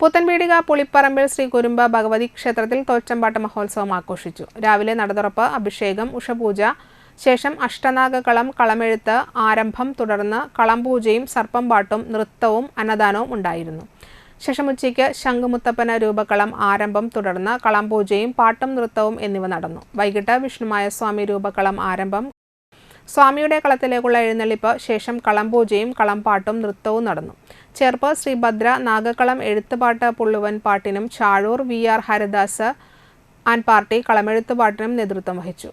പുത്തൻപീടിക പുളിപ്പറമ്പിൽ ശ്രീ കുരുമ്പ ഭഗവതി ക്ഷേത്രത്തിൽ തോച്ചമ്പാട്ട് മഹോത്സവം ആഘോഷിച്ചു. രാവിലെ നടതുറപ്പ് അഭിഷേകം ഉഷപൂജ ശേഷം അഷ്ടനാഗകളം കളമെഴുത്ത് ആരംഭം തുടർന്ന് കളംപൂജയും സർപ്പംപാട്ടും നൃത്തവും അന്നദാനവും ഉണ്ടായിരുന്നു. ശേഷം ഉച്ചയ്ക്ക് ശംഖുമുത്തപ്പന രൂപകളം ആരംഭം തുടർന്ന് കളംപൂജയും പാട്ടും നൃത്തവും എന്നിവ നടന്നു. വൈകിട്ട് വിഷ്ണുമായ സ്വാമി രൂപകളം ആരംഭം സ്വാമിയുടെ കളത്തിലേക്കുള്ള എഴുന്നള്ളിപ്പ് ശേഷം കളംപൂജയും കളംപാട്ടും നൃത്തവും നടന്നു. ചേർപ്പ് ശ്രീഭദ്ര നാഗക്കളം എഴുത്തുപാട്ട് പുള്ളുവൻ പാട്ടിനും Chazhoor V R Haridas and party കളമെഴുത്തുപാട്ടിനും നേതൃത്വം വഹിച്ചു.